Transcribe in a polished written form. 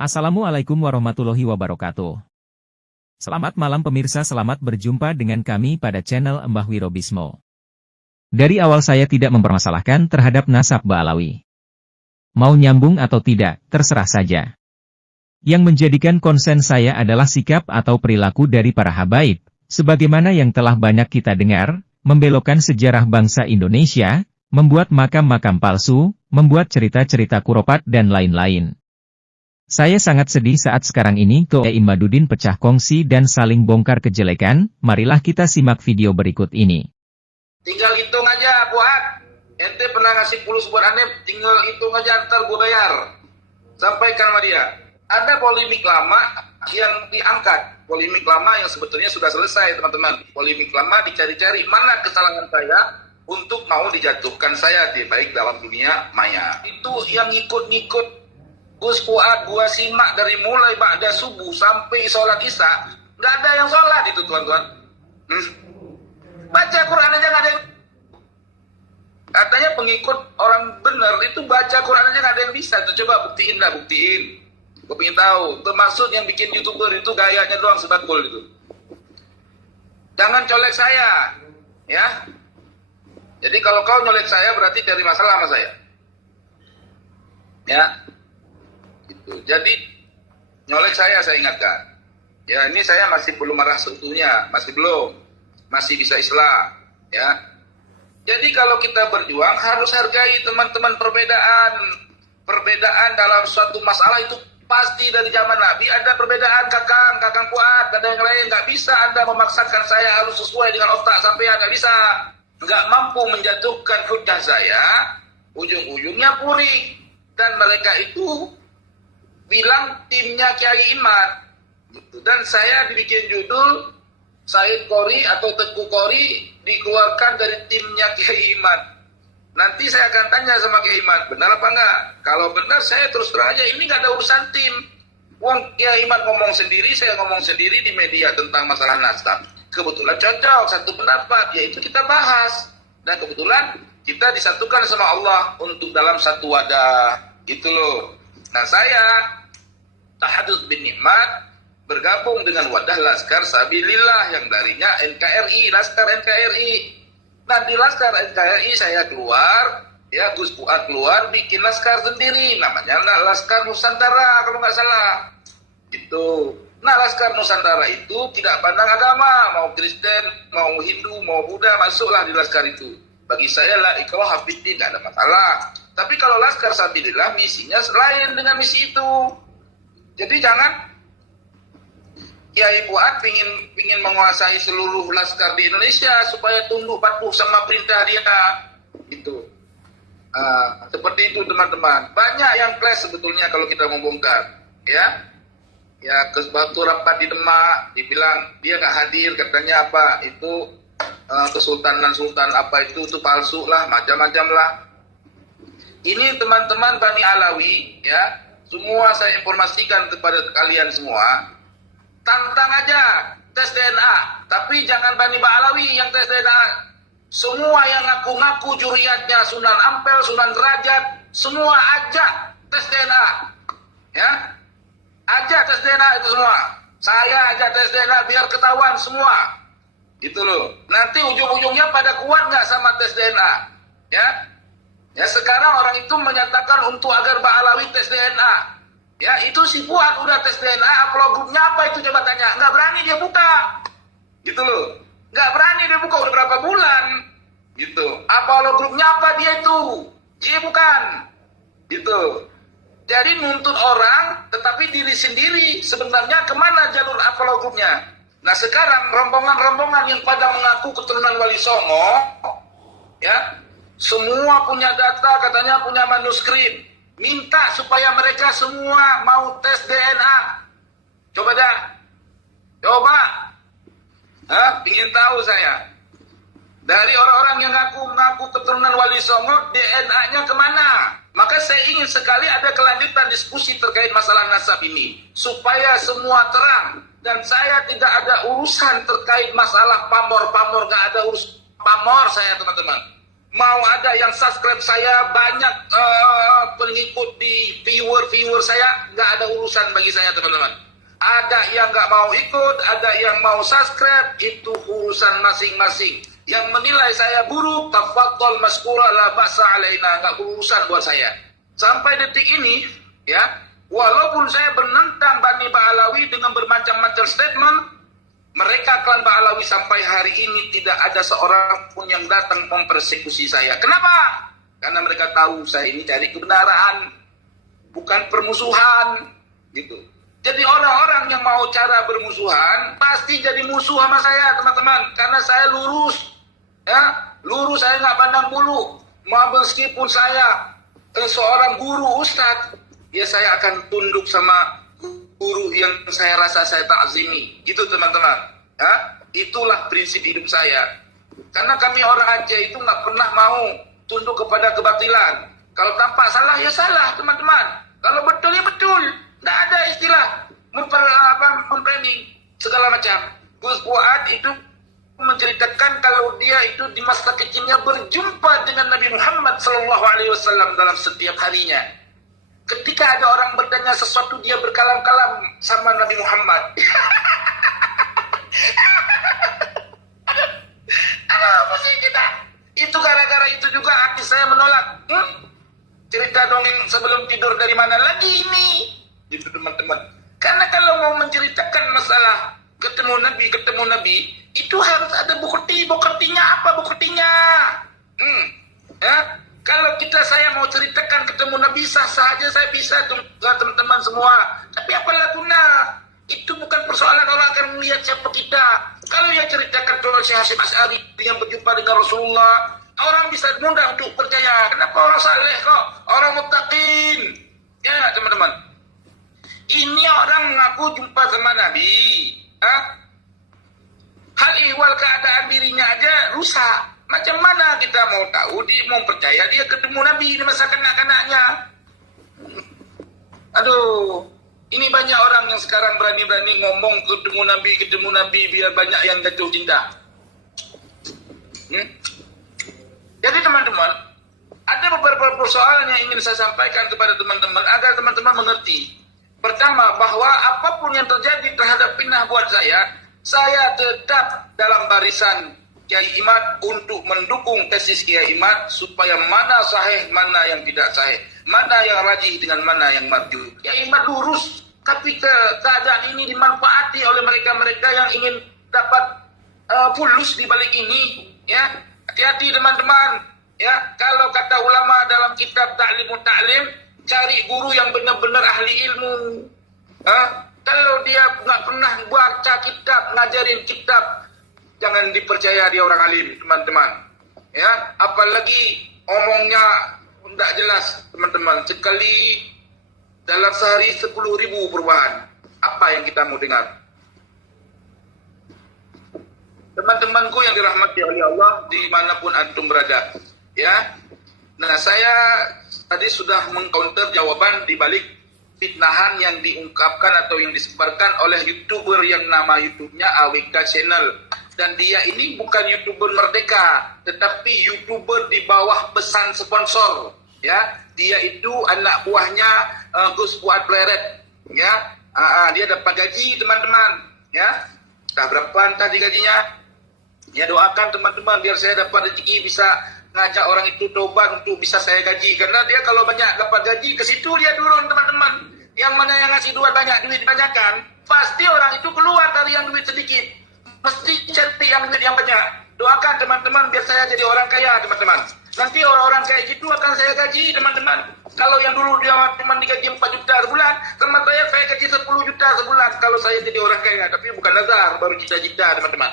Assalamualaikum warahmatullahi wabarakatuh. Selamat malam pemirsa, selamat berjumpa dengan kami pada channel Mbah Wirobismo. Dari awal saya tidak mempermasalahkan terhadap nasab Ba'alawi. Mau nyambung atau tidak, terserah saja. Yang menjadikan konsen saya adalah sikap atau perilaku dari para habaib, sebagaimana yang telah banyak kita dengar, membelokkan sejarah bangsa Indonesia, membuat makam-makam palsu, membuat cerita-cerita kuropat dan lain-lain. Saya sangat sedih saat sekarang ini Kiai Imaduddin pecah kongsi dan saling bongkar kejelekan. Marilah kita simak video berikut ini. Tinggal hitung aja, buat. Ente pernah ngasih pulus buat aneh, tinggal hitung aja, ntar gue bayar. Sampaikan sama dia. Ada polemik lama yang diangkat. Polemik lama yang sebetulnya sudah selesai, teman-teman. Polemik lama dicari-cari mana kesalahan saya untuk mau dijatuhkan saya di baik dalam dunia maya. Itu yang ngikut-ngikut Gus Fuad, gua simak dari mulai ba'da subuh sampai sholat isya, nggak ada yang sholat itu tuan-tuan. Baca Quran aja nggak ada yang... Katanya pengikut orang benar itu baca Quran aja nggak ada yang bisa. Tuh, coba buktiin lah, buktiin. Gue pengen tahu. Termasuk yang bikin YouTuber itu gayanya doang sebatul itu. Jangan colek saya, ya. Jadi kalau kau nyolek saya berarti cari masalah sama saya, ya. Jadi nyolek saya ingatkan. Ya, ini saya masih belum marah seutuhnya, masih bisa islah, ya. Jadi kalau kita berjuang harus hargai teman-teman perbedaan dalam suatu masalah itu pasti dari zaman Nabi ada perbedaan kakang kuat, ada yang lain, nggak bisa Anda memaksakan saya harus sesuai dengan otak sampean, nggak bisa, nggak mampu menjatuhkan hujah saya, ujung-ujungnya puri dan mereka itu bilang timnya Kiai Imad, dan saya dibikin judul Said Qori atau Teguh Qori dikeluarkan dari timnya Kiai Imad. Nanti saya akan tanya sama Kiai Imad, benar apa enggak? Kalau benar saya terus terang aja, ini nggak ada urusan tim. Wong Kiai Imad ngomong sendiri, saya ngomong sendiri di media tentang masalah nasab. Kebetulan cocok satu pendapat, yaitu kita bahas. Dan kebetulan kita disatukan sama Allah untuk dalam satu wadah, gitu loh. Nah saya Tahadus bin Nikmat bergabung dengan wadah Laskar Sabilillah yang darinya NKRI, Laskar NKRI. Nah di Laskar NKRI saya keluar, ya Gus Fuad keluar bikin Laskar sendiri, namanya Laskar Nusantara kalau nggak salah. Itu. Nah Laskar Nusantara itu tidak pandang agama, mau Kristen, mau Hindu, mau Buddha, masuklah di Laskar itu. Bagi saya la ikrah fiddin, nggak ada masalah. Tapi kalau Laskar Sabilillah misinya lain dengan misi itu. Jadi jangan Kiai Fuad pingin menguasai seluruh laskar di Indonesia supaya tunduk patuh sama perintah dia. Itu. Seperti itu teman-teman. Banyak yang clash sebetulnya kalau kita membongkar, ya. Ya waktu rapat di Demak dibilang dia nggak hadir, katanya apa itu kesultanan sultan apa itu palsu lah, macam-macam lah. Ini teman-teman Bani Alawi, ya. Semua saya informasikan kepada kalian semua, tantang aja tes DNA, tapi jangan Bani Ba'alawi yang tes DNA. Semua yang ngaku-ngaku juriyatnya Sunan Ampel, Sunan Derajat, semua ajak tes DNA, ya, ajak tes DNA itu semua. Saya ajak tes DNA biar ketahuan semua, gitu loh. Nanti ujung-ujungnya pada kuat nggak sama tes DNA, ya? Ya sekarang orang itu menyatakan untuk agar Ba'alawi tes DNA. Ya itu si Fuad udah tes DNA, haplogrupnya apa itu coba tanya. Nggak berani dia buka. Gitu loh. Nggak berani dia buka udah berapa bulan. Gitu. Haplogrupnya apa dia itu? Dia bukan. Gitu. Jadi nuntut orang tetapi diri sendiri sebenarnya kemana jalur haplogrupnya. Nah sekarang rombongan-rombongan yang pada mengaku keturunan Wali Songo, ya, semua punya data, katanya punya manuskrip. Minta supaya mereka semua mau tes DNA. Coba dah. Coba. Ingin tahu saya. Dari orang-orang yang ngaku keturunan Wali Songo, DNA-nya kemana? Maka saya ingin sekali ada kelanjutan diskusi terkait masalah nasab ini. Supaya semua terang. Dan saya tidak ada urusan terkait masalah pamor. Gak ada urus pamor saya teman-teman. mau ada yang subscribe saya, banyak pengikut di viewer saya, nggak ada urusan bagi saya teman-teman. Ada yang nggak mau ikut, ada yang mau subscribe, itu urusan masing-masing. Yang menilai saya buruk, tafadhol maskura la ba'sa alaina, nggak urusan buat saya. Sampai detik ini, ya, walaupun saya menentang Bani Ba'alawi dengan bermacam-macam statement, mereka klan Ba'alawi sampai hari ini tidak ada seorang pun yang datang mempersekusi saya. Kenapa? Karena mereka tahu saya ini cari kebenaran, bukan permusuhan, gitu. Jadi orang-orang yang mau cara bermusuhan pasti jadi musuh sama saya, teman-teman. Karena saya lurus, ya, lurus, saya nggak pandang bulu. Meskipun saya seorang guru ustadz, ya saya akan tunduk sama guru yang saya rasa saya ta'zimi. Itu teman-teman, ya, itulah prinsip hidup saya. Karena kami orang Aceh itu nggak pernah mau tunduk kepada kebatilan. Kalau tampak salah ya salah, teman-teman. Kalau betul ya betul. Nggak ada istilah memframing segala macam. Gus Fuad itu menceritakan kalau dia itu di masa kecilnya berjumpa dengan Nabi Muhammad SAW dalam setiap harinya. Ketika ada orang bertanya sesuatu, dia berkalam-kalam sama Nabi Muhammad. Apa sih kita? Itu gara-gara itu juga hati saya menolak. Cerita dongeng sebelum tidur dari mana lagi ini? Itu teman-teman. Karena kalau mau menceritakan masalah ketemu Nabi, itu harus ada buktinya apa buktinya? Ya, kalau saya mau ceritakan ketemu Nabi sah-sah aja saya bisa teman-teman semua. Tapi apalah guna? Itu bukan persoalan orang akan melihat siapa kita. Kalau yang ceritakan kalau Syekh Hasyim Asy'ari yang berjumpa dengan Rasulullah, orang bisa mudah untuk percaya. Kenapa orang saleh kok? Orang muttaqin. Ya, teman-teman. Ini orang mengaku jumpa sama Nabi. Hal ihwal keadaan dirinya aja rusak. Macam mana kita mau tahu, dia mau percaya dia ketemu Nabi di masa kanak-kanaknya? Aduh, ini banyak orang yang sekarang berani-berani ngomong ketemu Nabi biar banyak yang jatuh cinta. Jadi teman-teman, ada beberapa persoalan yang ingin saya sampaikan kepada teman-teman agar teman-teman mengerti. Pertama, bahwa apapun yang terjadi terhadap Pinah buat saya tetap dalam barisan Kiai Imad untuk mendukung tesis Kiai Imad supaya mana sahih, mana yang tidak sahih, mana yang rajih dengan mana yang marjuh. Kiai Imad lurus, tapi keadaan ini dimanfaati oleh mereka-mereka yang ingin dapat fulus di balik ini. Ya, hati-hati teman-teman. Ya, kalau kata ulama dalam kitab Ta'limut Ta'lim, cari guru yang benar-benar ahli ilmu. Kalau dia nggak pernah baca kitab, ngajarin kitab, jangan dipercaya dia orang alim, teman-teman. Ya, apalagi omongnya tidak jelas, teman-teman. Sekali dalam sehari 10.000 perubahan. Apa yang kita mau dengar? Teman-temanku yang dirahmati oleh Allah dimanapun antum berada, ya. Nah, saya tadi sudah mengcounter jawaban di balik fitnahan yang diungkapkan atau yang disebarkan oleh YouTuber yang nama YouTube-nya AWK Channel. Dan dia ini bukan YouTuber merdeka, tetapi YouTuber di bawah pesan sponsor. Ya, dia itu anak buahnya Gus Fuad Pleret. Ya, dia dapat gaji teman-teman. Ya, entah berapa tadi gajinya. Ya, doakan teman-teman biar saya dapat rezeki bisa ngajak orang itu tobat untuk bisa saya gaji. Karena dia kalau banyak dapat gaji, ke situ dia turun teman-teman. Yang mana yang ngasih duit banyak, duit dibanyakan, pasti orang itu keluar dari yang duit sedikit. Mesti cari yang duit yang banyak. Doakan teman-teman biar saya jadi orang kaya teman-teman. Nanti orang-orang kayak gitu akan saya gaji teman-teman. Kalau yang dulu dia cuma digaji 4 juta sebulan, teman saya gaji 10 juta sebulan kalau saya jadi orang kaya. Tapi bukan nazar, baru cita-cita teman-teman.